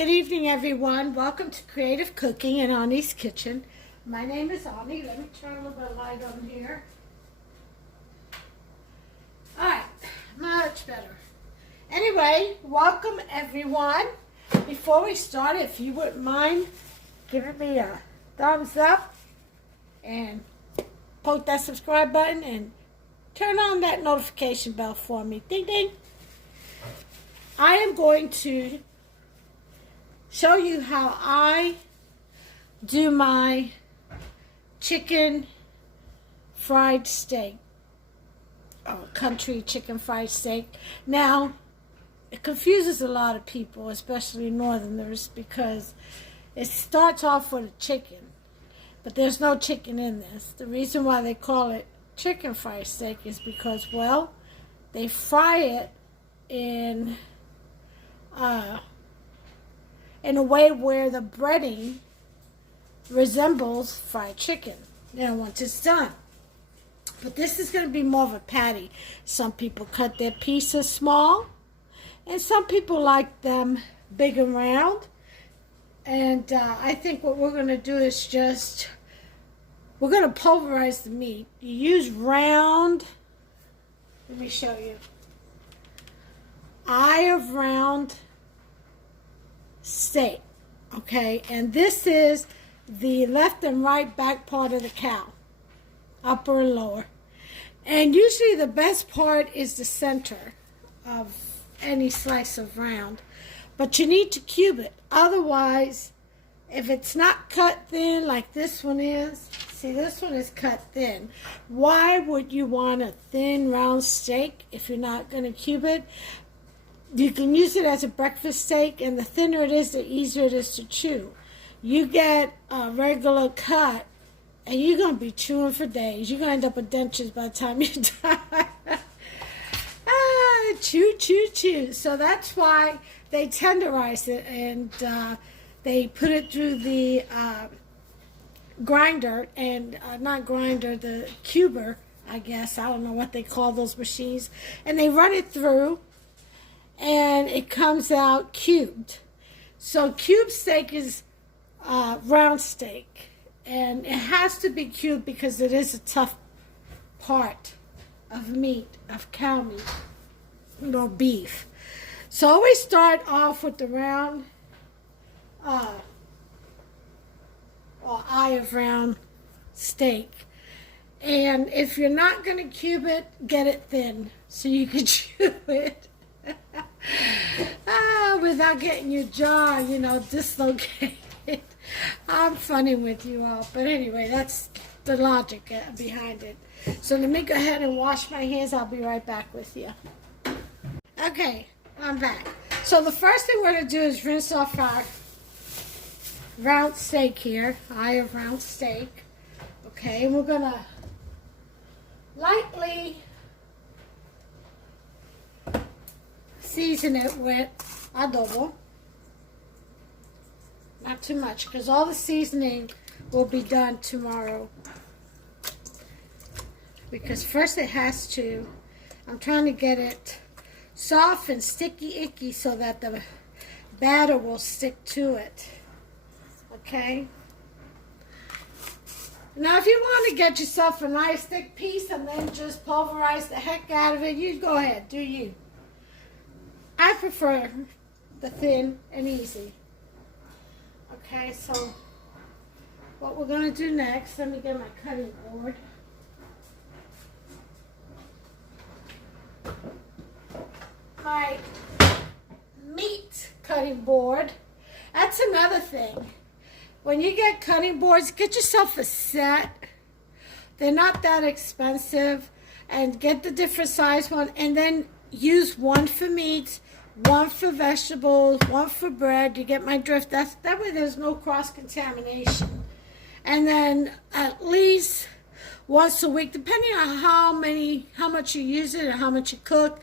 Good evening, everyone. Welcome to Creative Cooking in Ani's Kitchen. My name is Ani. Let me turn a little bit of light on here. All right, much better. Anyway, welcome, everyone. Before we start, if you wouldn't mind giving me a thumbs up and poke that subscribe button and turn on that notification bell for me. Ding, ding. I am going to show you how I do my chicken fried steak, country chicken fried steak. Now, it confuses a lot of people, especially northerners, because it starts off with a chicken, but there's no chicken in this. The reason why they call it chicken fried steak is because, well, they fry it in a way where the breading resembles fried chicken, once it's done. But this is going to be more of a patty. Some people cut their pieces small, and some people like them big and round. And I think what we're going to do is we're going to pulverize the meat. You use round, let me show you, eye of round steak, okay? And this is the left and right back part of the cow, upper and lower. And usually the best part is the center of any slice of round, but you need to cube it. Otherwise, if it's not cut thin like this one is, see, this one is cut thin. Why would you want a thin round steak if you're not going to cube it? You can use it as a breakfast steak, and the thinner it is, the easier it is to chew. You get a regular cut, and you're going to be chewing for days. You're going to end up with dentures by the time you're done. Chew, chew, chew. So that's why they tenderize it, and they put it through the grinder, and not grinder, the cuber, I guess. I don't know what they call those machines. And they run it through, and it comes out cubed. So cube steak is round steak, and it has to be cubed because it is a tough part of meat, of cow meat, beef. So I always start off with the round or eye of round steak. And if you're not going to cube it, get it thin so you can chew it. Without getting your jaw, dislocated. I'm funny with you all, but anyway, that's the logic behind it. So let me go ahead and wash my hands. I'll be right back with you. Okay, I'm back. So the first thing we're going to do is rinse off our round steak here, eye of round steak. Okay, and we're going to lightly season it with adobo. Not too much, because all the seasoning will be done tomorrow. Because first it has to, I'm trying to get it soft and sticky icky so that the batter will stick to it. Okay? Now if you want to get yourself a nice thick piece and then just pulverize the heck out of it, you go ahead, do you. I prefer the thin and easy. Okay, so what we're going to do next, let me get my cutting board. My meat cutting board. That's another thing. When you get cutting boards, get yourself a set. They're not that expensive. And get the different size one, and then use one for meats, one for vegetables, one for bread. You get my drift? That way there's no cross-contamination. And then at least once a week, depending on how much you use it and how much you cook,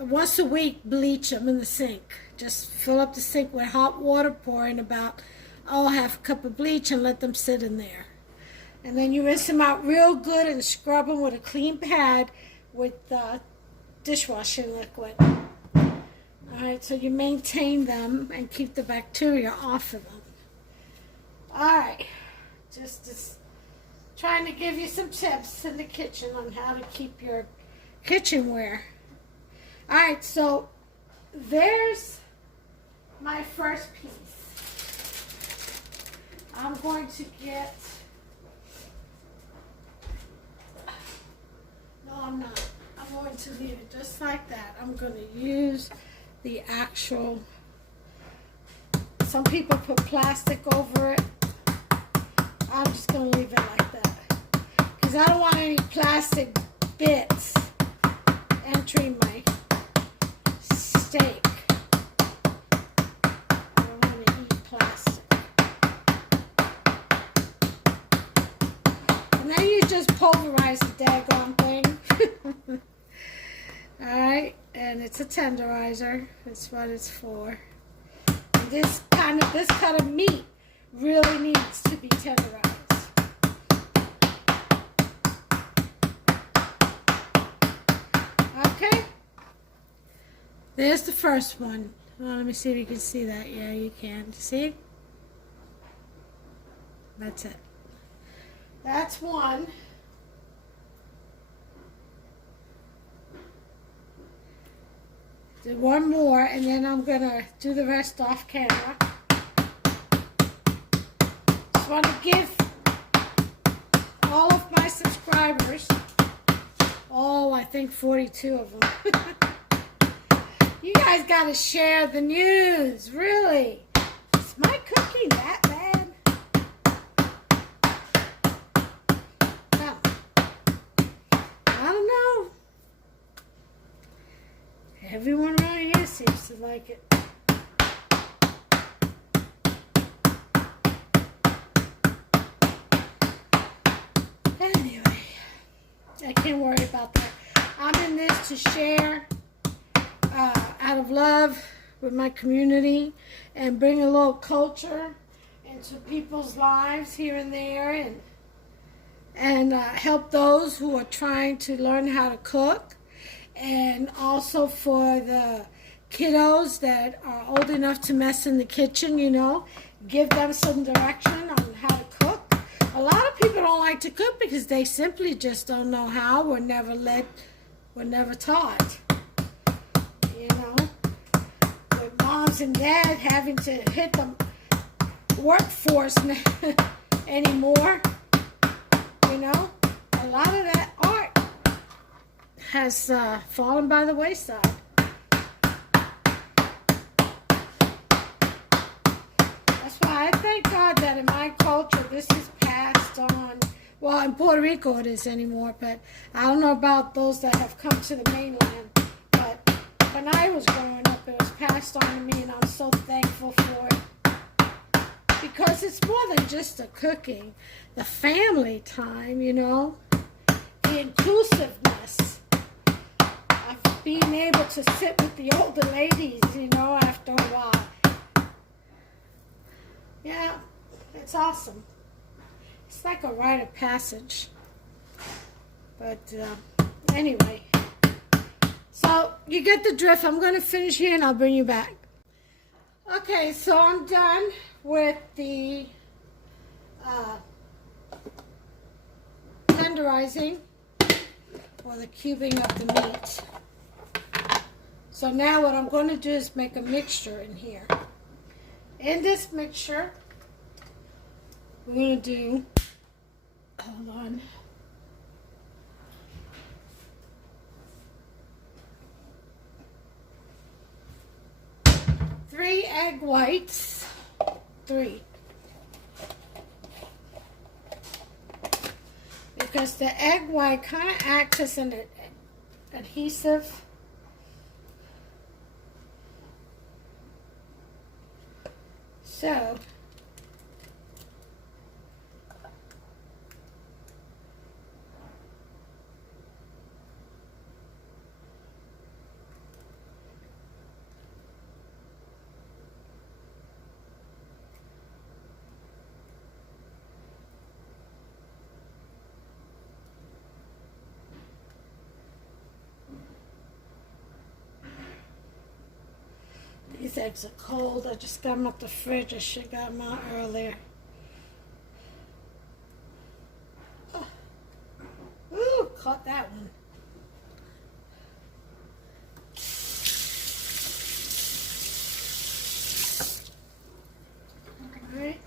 once a week bleach them in the sink. Just fill up the sink with hot water, pour in about half a cup of bleach, and let them sit in there. And then you rinse them out real good and scrub them with a clean pad with dishwashing liquid. All right, so you maintain them and keep the bacteria off of them. All right, just trying to give you some tips in the kitchen on how to keep your kitchenware. All right, so there's my first piece. I'm going to get, no I'm not, I'm going to leave it just like that. I'm going to use the actual, some people put plastic over it. I'm just going to leave it like that because I don't want any plastic bits entering my steak. I don't want to eat plastic. And then you just pulverize the daggone thing. Alright, and it's a tenderizer. That's what it's for. And this kind of meat really needs to be tenderized. Okay, there's the first one. Well, let me see if you can see that. Yeah, you can. See? That's it. That's one. Do one more, and then I'm gonna do the rest off camera. Just want to give all of my subscribers, I think 42 of them. You guys gotta share the news, really. Is my cooking that bad? No. I don't know. Everyone around here seems to like it. Anyway, I can't worry about that. I'm in this to share out of love with my community and bring a little culture into people's lives here and there, and help those who are trying to learn how to cook, and also for the kiddos that are old enough to mess in the kitchen, give them some direction on how to cook. A lot of people don't like to cook because they simply just don't know how, were never taught. With moms and dad having to hit the workforce anymore, a lot of that art has fallen by the wayside. That's why I thank God that in my culture this is passed on. Well, in Puerto Rico it is anymore, but I don't know about those that have come to the mainland. But when I was growing up, it was passed on to me, and I'm so thankful for it. Because it's more than just the cooking. The family time, the inclusiveness of being able to sit with the older ladies, after a while. Yeah, it's awesome. It's like a rite of passage. But anyway, so you get the drift. I'm going to finish here and I'll bring you back. Okay, so I'm done with the tenderizing or the cubing of the meat. So now what I'm going to do is make a mixture in here. In this mixture, we're going to do, hold on, 3 egg whites, 3. Because the egg white kind of acts as an adhesive. So, These eggs are cold. I just got them out the fridge. I should have got them out earlier. Oh. Ooh, caught that one. All right.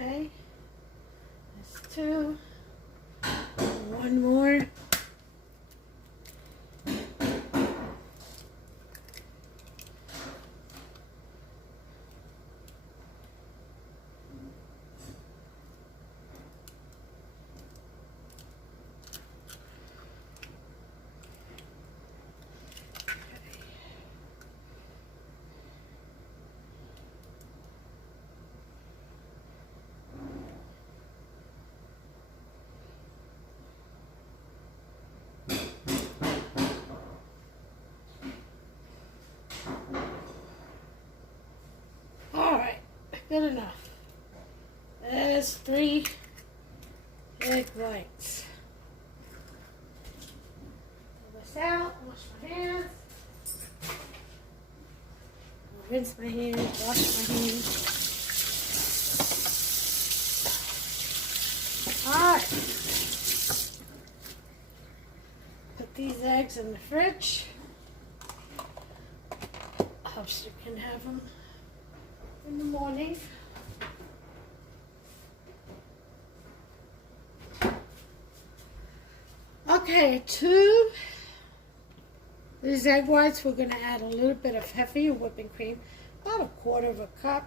Okay, that's two. One more. Alright, good enough. There's 3 egg whites. Pull this out, wash my hands. Rinse my hands, wash my hands. Alright. Put these eggs in the fridge. Hubster can have them in the morning. Okay, to these egg whites, we're going to add a little bit of heavier whipping cream, about 1/4 cup.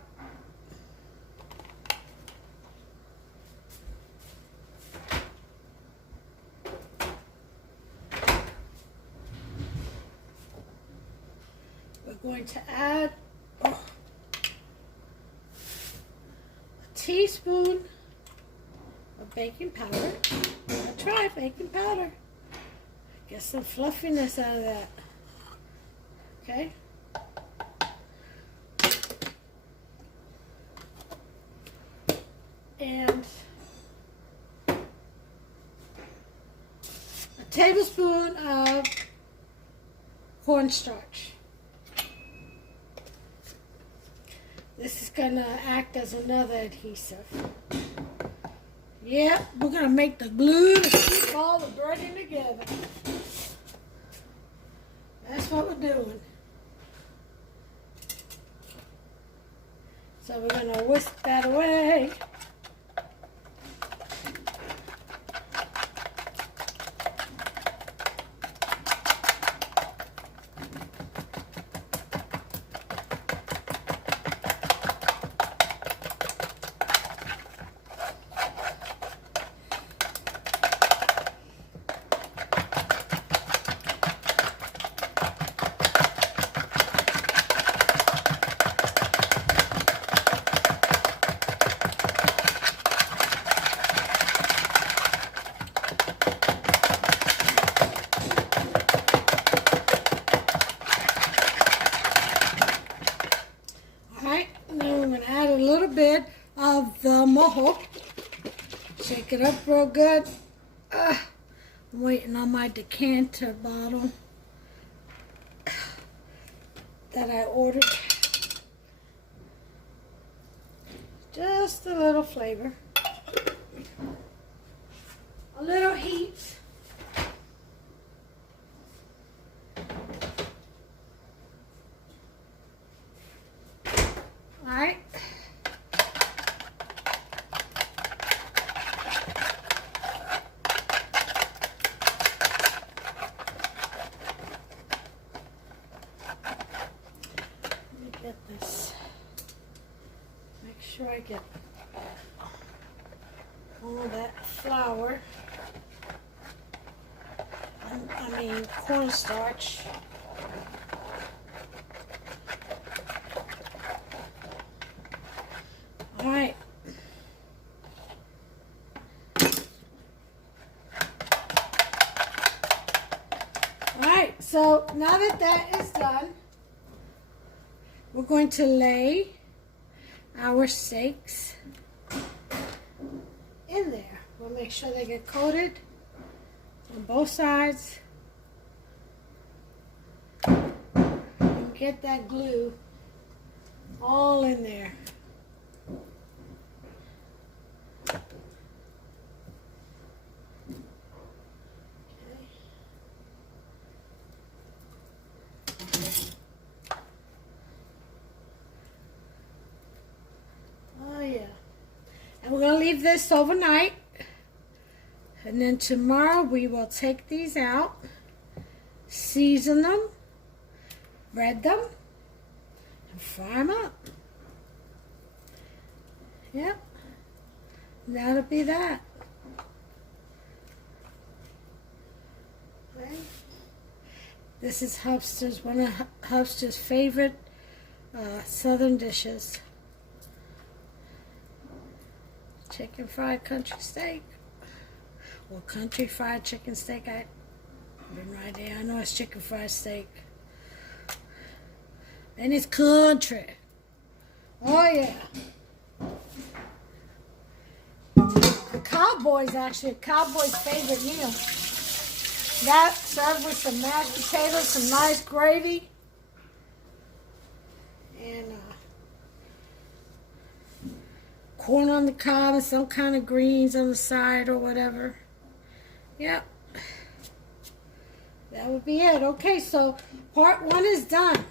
We're going to add a teaspoon of baking powder. Try baking powder. Get some fluffiness out of that. Okay. And a tablespoon of cornstarch. This is going to act as another adhesive. Yeah, we're going to make the glue to keep all the breading together. That's what we're doing. So we're going to whisk that away. Bit of the mojo. Shake it up real good. I'm waiting on my decanter bottle that I ordered. Just a little flavor. A little heat. Alright. Get this. Make sure I get all that flour. I mean cornstarch. All right. now that that is done, we're going to lay our steaks in there. We'll make sure they get coated on both sides. And get that glue all in there. And we're going to leave this overnight. And then tomorrow we will take these out, season them, bread them, and fry them up. Yep. And that'll be that. Okay. This is Hubster's, one of Hubster's favorite southern dishes. Chicken fried country steak. Or country fried chicken steak. I've been right there. I know it's chicken fried steak. And it's country. Oh yeah. A cowboy's actually a cowboy's favorite meal. That served with some mashed potatoes, some nice gravy. And corn on the cob and some kind of greens on the side or whatever. Yep. That would be it. Okay, so part one is done.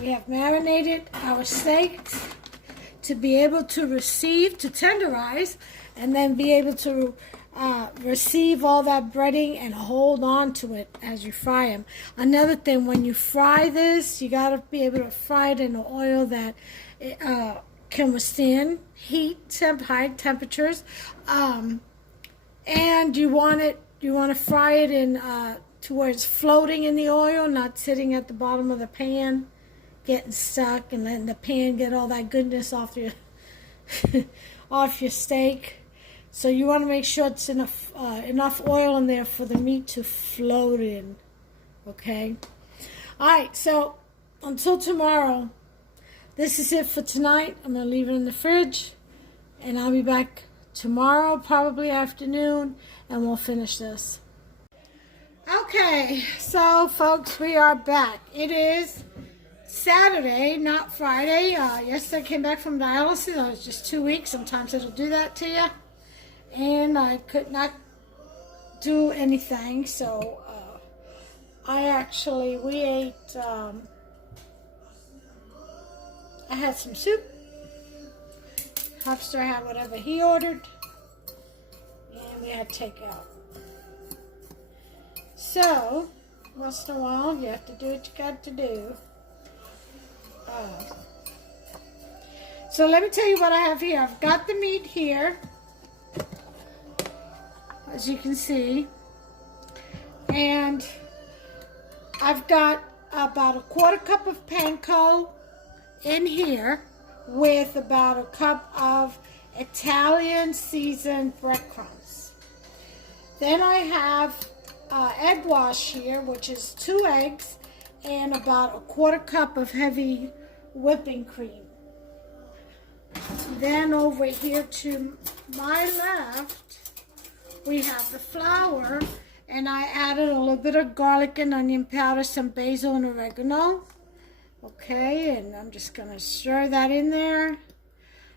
We have marinated our steaks to be able to receive, to tenderize, and then be able to receive all that breading and hold on to it as you fry them. Another thing, when you fry this, you got to be able to fry it in an oil that can withstand heat, high temperatures, and you want to fry it in to where it's floating in the oil, not sitting at the bottom of the pan, getting stuck and letting the pan get all that goodness off your off your steak. So you want to make sure it's enough oil in there for the meat to float in. Okay. All right. So until tomorrow. This is it for tonight. I'm going to leave it in the fridge, and I'll be back tomorrow, probably afternoon, and we'll finish this. Okay, so folks, we are back. It is Saturday, not Friday. Yesterday I came back from dialysis. I was just 2 weeks. Sometimes it'll do that to you. And I could not do anything, so we ate... I had some soup. Hubster had whatever he ordered. And we had takeout. So, once in a while, you have to do what you got to do. So let me tell you what I have here. I've got the meat here, as you can see. And I've got about a 1/4 cup of panko in here with about a cup of Italian seasoned breadcrumbs. Then I have egg wash here, which is 2 eggs and about a 1/4 cup of heavy whipping cream. Then over here to my left, we have the flour, and I added a little bit of garlic and onion powder, some basil and oregano. Okay, and I'm just going to stir that in there.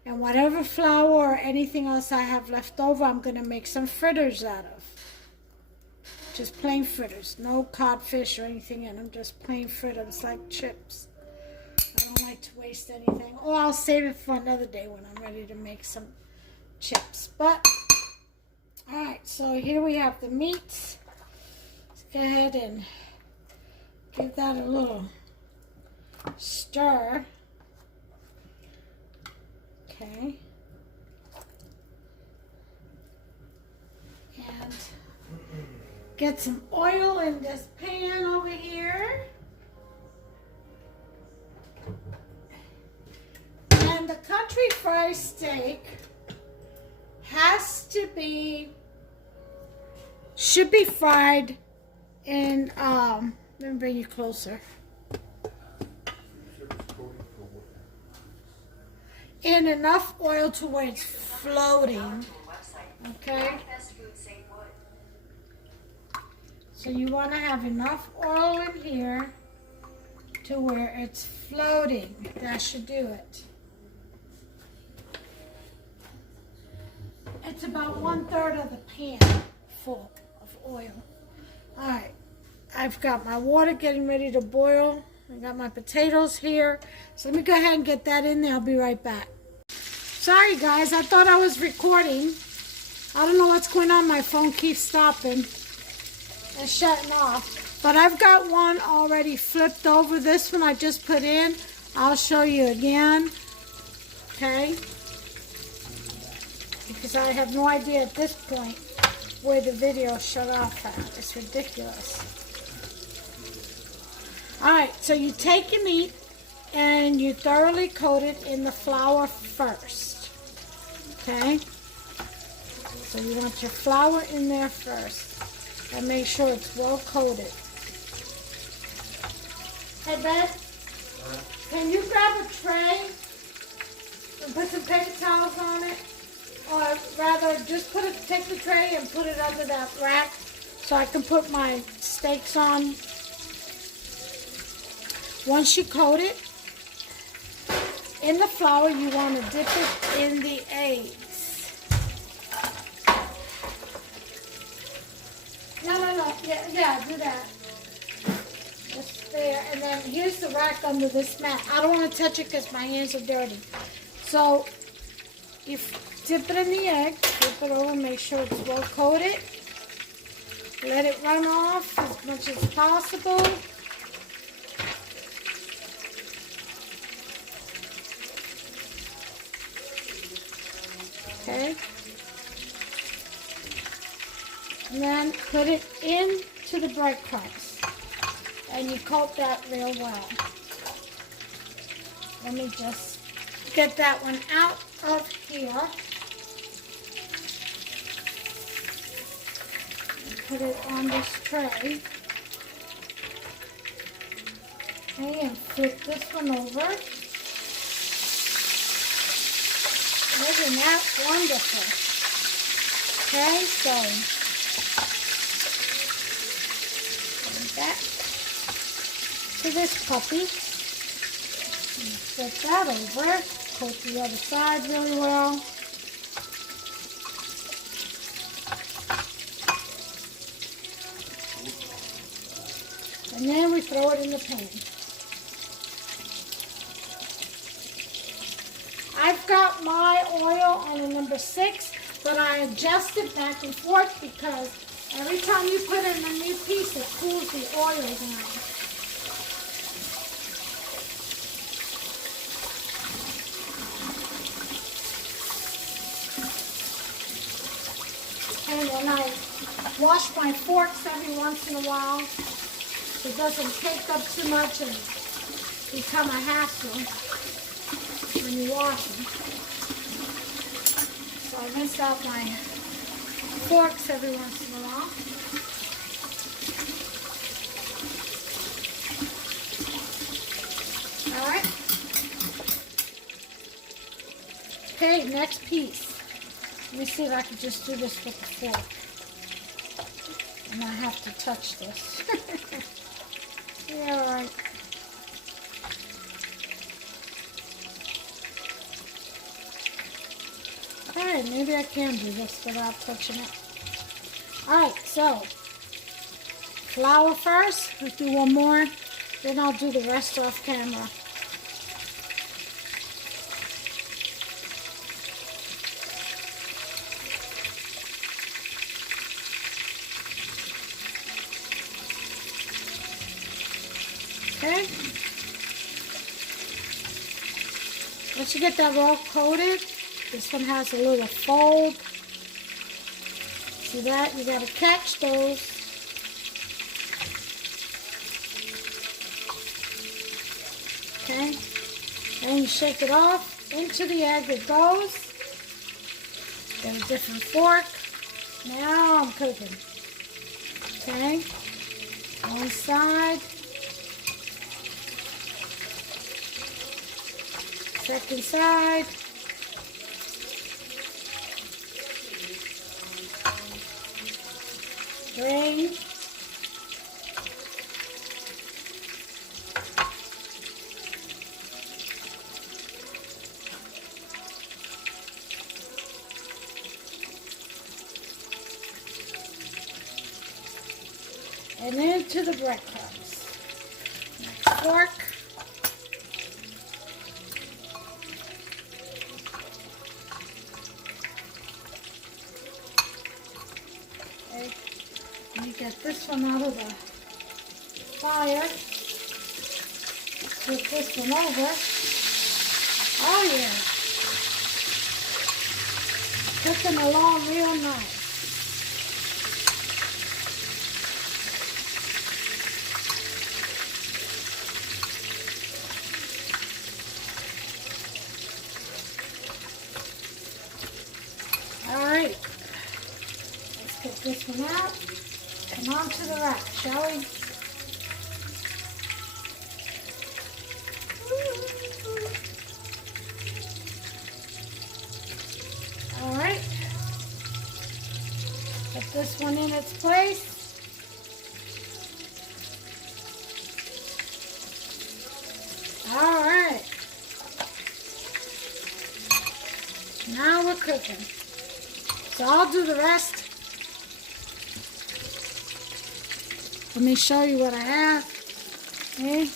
And whatever flour or anything else I have left over, I'm going to make some fritters out of. Just plain fritters. No codfish or anything in them. Just plain fritters like chips. I don't like to waste anything. Or I'll save it for another day when I'm ready to make some chips. But, alright, so here we have the meat. Let's go ahead and give that a little stir. Okay. And get some oil in this pan over here. And the country fried steak should be fried in Let me bring you closer. And enough oil to where it's floating. Okay? So you want to have enough oil in here to where it's floating. That should do it. It's about 1/3 of the pan full of oil. Alright, I've got my water getting ready to boil. I got my potatoes here. So let me go ahead and get that in there. I'll be right back. Sorry guys, I thought I was recording. I don't know what's going on. My phone keeps stopping and shutting off. But I've got one already flipped over. This one I just put in. I'll show you again. Okay? Because I have no idea at this point where the video shut off at. It's ridiculous. Alright, so you take your meat and you thoroughly coat it in the flour first. Okay? So you want your flour in there first. And make sure it's well coated. Hey, Beth, can you grab a tray and put some paper towels on it? Or rather, just take the tray and put it under that rack so I can put my steaks on. Once you coat it in the flour, you want to dip it in the eggs. No. Yeah, do that. Just there. And then here's the rack under this mat. I don't want to touch it because my hands are dirty. So, you dip it in the egg, flip it over, make sure it's well coated. Let it run off as much as possible. Okay. And then put it into the breadcrumbs. And you coat that real well. Let me just get that one out of here. Put it on this tray. Okay, and flip this one over. Isn't that wonderful? Okay, so back to this puppy. Flip that over. Coat the other side really well. And then we throw it in the pan. I've got my oil on a number 6, but I adjust it back and forth because every time you put in a new piece, it cools the oil down. And then I wash my forks every once in a while. It doesn't take up too much and become a hassle when you wash them. So I rinse out my forks every once in a while. Alright. Okay, next piece. Let me see if I can just do this with the fork. And I have to touch this. Yeah, alright. Alright, maybe I can do this without touching it. Alright, so flour first. Let's do one more. Then I'll do the rest off camera. Okay. Once you get that well coated, this one has a little fold. See that? You gotta catch those. Okay. Then you shake it off. Into the egg it goes. Get a different fork. Now I'm cooking. Okay. One side. Second side. Drain. And into the breadcrumbs. Next fork. Okay. And you get this one out of the fire. Flip this one over. Oh yeah. Cooking along real nice. Alright, let's get this one out and onto the rack, shall we? Alright, put this one in its place. Alright, now we're cooking. So I'll do the rest. Let me show you what I have. Okay.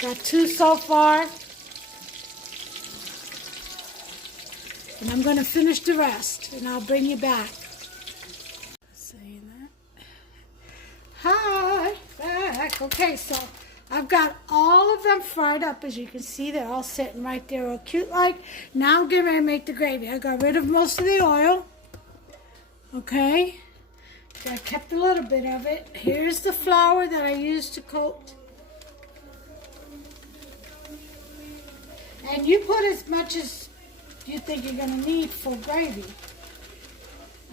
Got 2 so far. And I'm going to finish the rest. And I'll bring you back. Saying that. Hi, back. Okay, so I've got all of them fried up. As you can see, they're all sitting right there all cute like. Now I'm getting ready to make the gravy. I got rid of most of the oil. Okay. I kept a little bit of it. Here's the flour that I used to coat. And you put as much as you think you're going to need for gravy.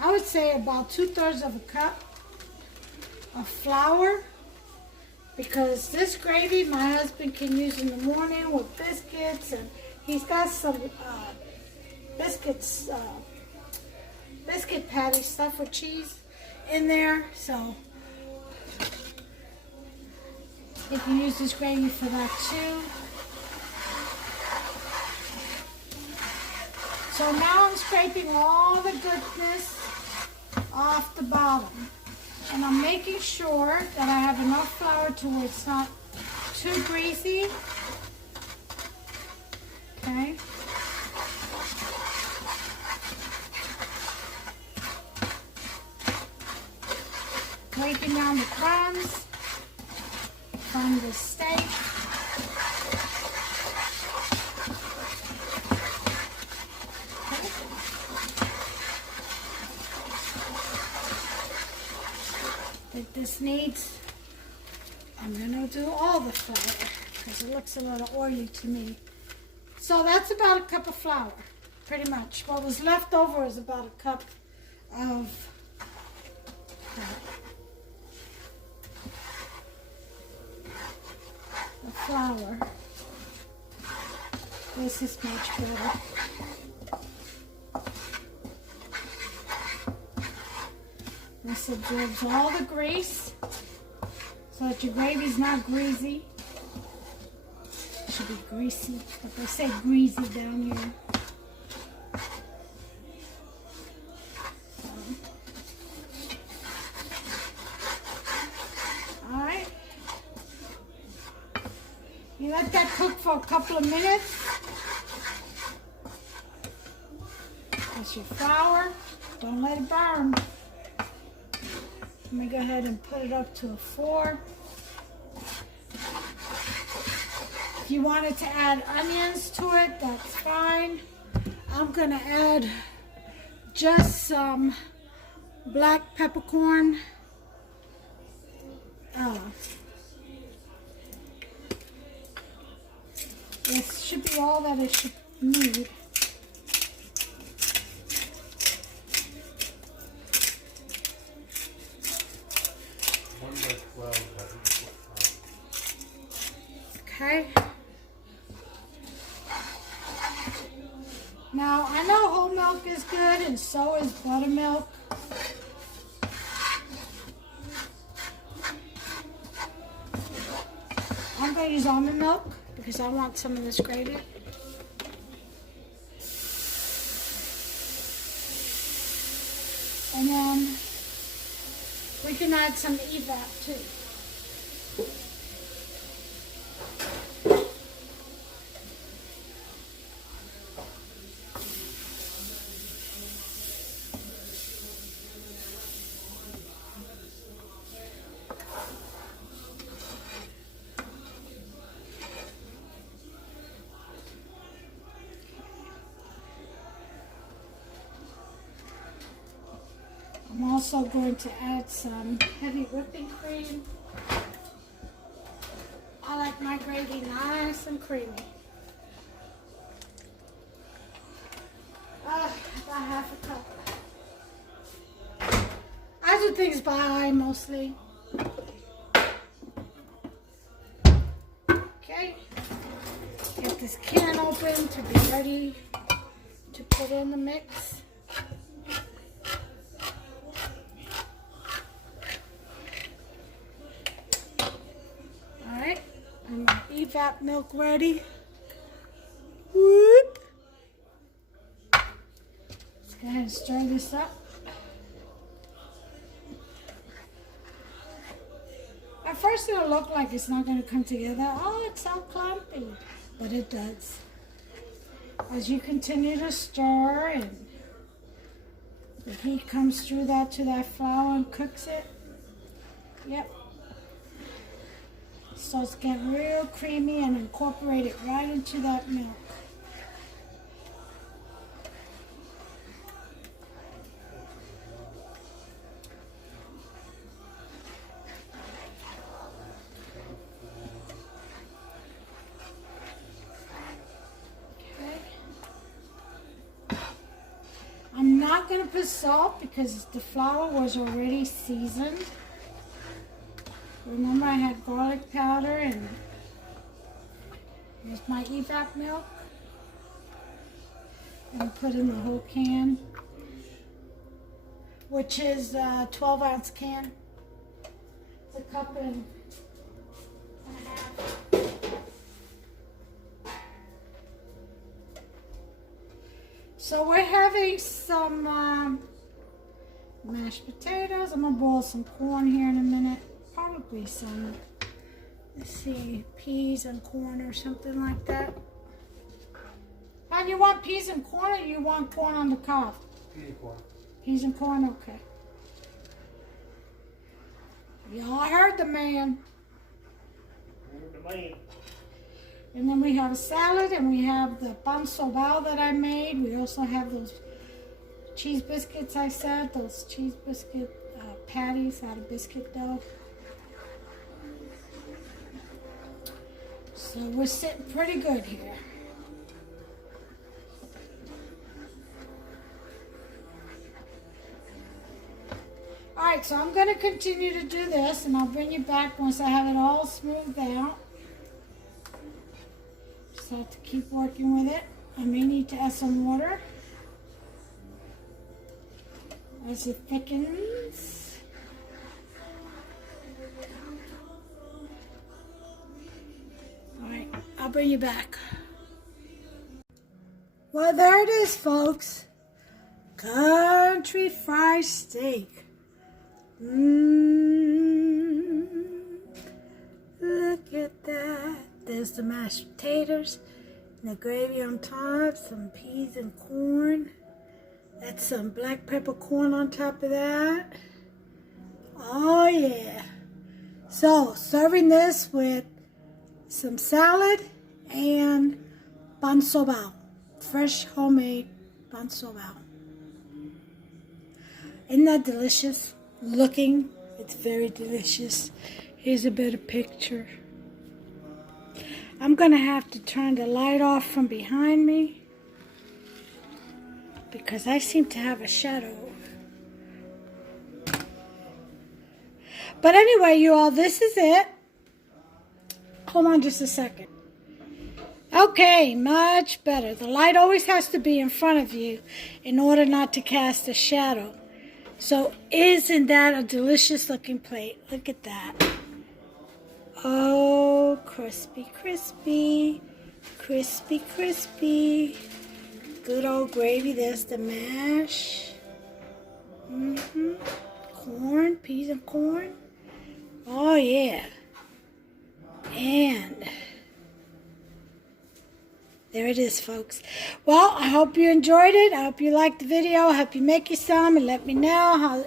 I would say about 2/3 of a cup of flour. Because this gravy my husband can use in the morning with biscuits, and he's got some biscuits, biscuit patty stuffed with cheese in there, so he can use this gravy for that too. So now I'm scraping all the goodness off the bottom. And I'm making sure that I have enough flour to where it's not too greasy. Okay. Breaking down the crumbs from the steak. This needs, I'm going to do all the flour because it looks a little oily to me. So that's about a cup of flour, pretty much. What was left over is about a cup of the flour. This is much better. This absorbs all the grease so that your gravy's not greasy. It should be greasy, but they say greasy down here. Alright. You let that cook for a couple of minutes. That's your flour. Don't let it burn. Let me go ahead and put it up to a 4. If you wanted to add onions to it, that's fine. I'm going to add just some black peppercorn. This should be all that it should need. Okay. Now, I know whole milk is good, and so is buttermilk. I'm going to use almond milk because I want some of this gravy. And then we can add some evap too. I'm also going to add some heavy whipping cream. I like my gravy nice and creamy. About half a cup. I do things by eye mostly. Okay. Get this can open to be ready to put in the mix. Alright, and my evap milk ready. Whoop. Let's go ahead and stir this up. At first it'll look like it's not going to come together. Oh, it's so clumpy. But it does. As you continue to stir and the heat comes through that to that flour and cooks it. Yep. It starts getting real creamy and incorporate it right into that milk. I'm not going to put salt because the flour was already seasoned. Remember, I had garlic powder, and here's my evap milk. And put in the whole can, which is a 12-ounce can. It's a cup and a half. So we're having some mashed potatoes. I'm going to boil some corn here in a minute. Probably some, let's see, peas and corn or something like that. And you want peas and corn, or you want corn on the cob? Peas and corn. Peas and corn, okay. Y'all heard the man. Heard the man. And then we have a salad, and we have the pan sobao that I made. We also have those cheese biscuits I said, those cheese biscuit patties out of biscuit dough. So we're sitting pretty good here. Alright, so I'm going to continue to do this, and I'll bring you back once I have it all smoothed out. Just have to keep working with it. I may need to add some water as it thickens. Alright, I'll bring you back. Well, there it is, folks. Country fried steak. Look at that. There's the mashed potatoes and the gravy on top, some peas and corn. That's some black peppercorn on top of that. Oh yeah. So, serving this with some salad and pan sobao. Fresh homemade pan sobao. Isn't that delicious? Looking, it's very delicious. Here's a better picture. I'm gonna have to turn the light off from behind me because I seem to have a shadow. But anyway, you all, this is it. Hold on just a second. Okay, much better. The light always has to be in front of you in order not to cast a shadow. So isn't that a delicious looking plate? Look at that. Oh, crispy, crispy, crispy, crispy. Good old gravy. There's the mash. Corn, peas and corn. Oh, yeah. And there it is, folks. Well, I hope you enjoyed it. I hope you liked the video. I hope you make you some and let me know how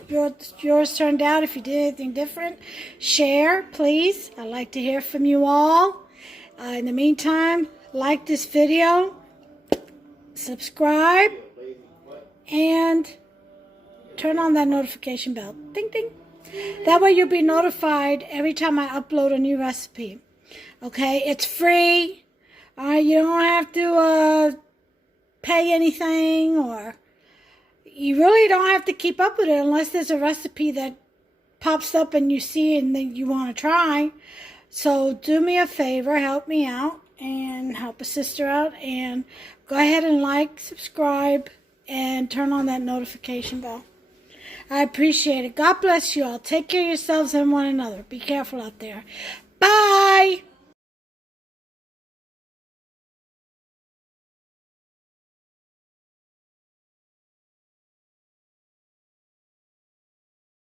yours turned out. If you did anything different, share, please. I'd like to hear from you all. In the meantime, like this video, subscribe, and turn on that notification bell. Ding, ding. That way you'll be notified every time I upload a new recipe. Okay, it's free. You don't have to pay anything, or you really don't have to keep up with it unless there's a recipe that pops up and you see and then you want to try. So do me a favor, help me out and help a sister out, and go ahead and like, subscribe, and turn on that notification bell. I appreciate it. God bless you all. Take care of yourselves and one another. Be careful out there. Bye.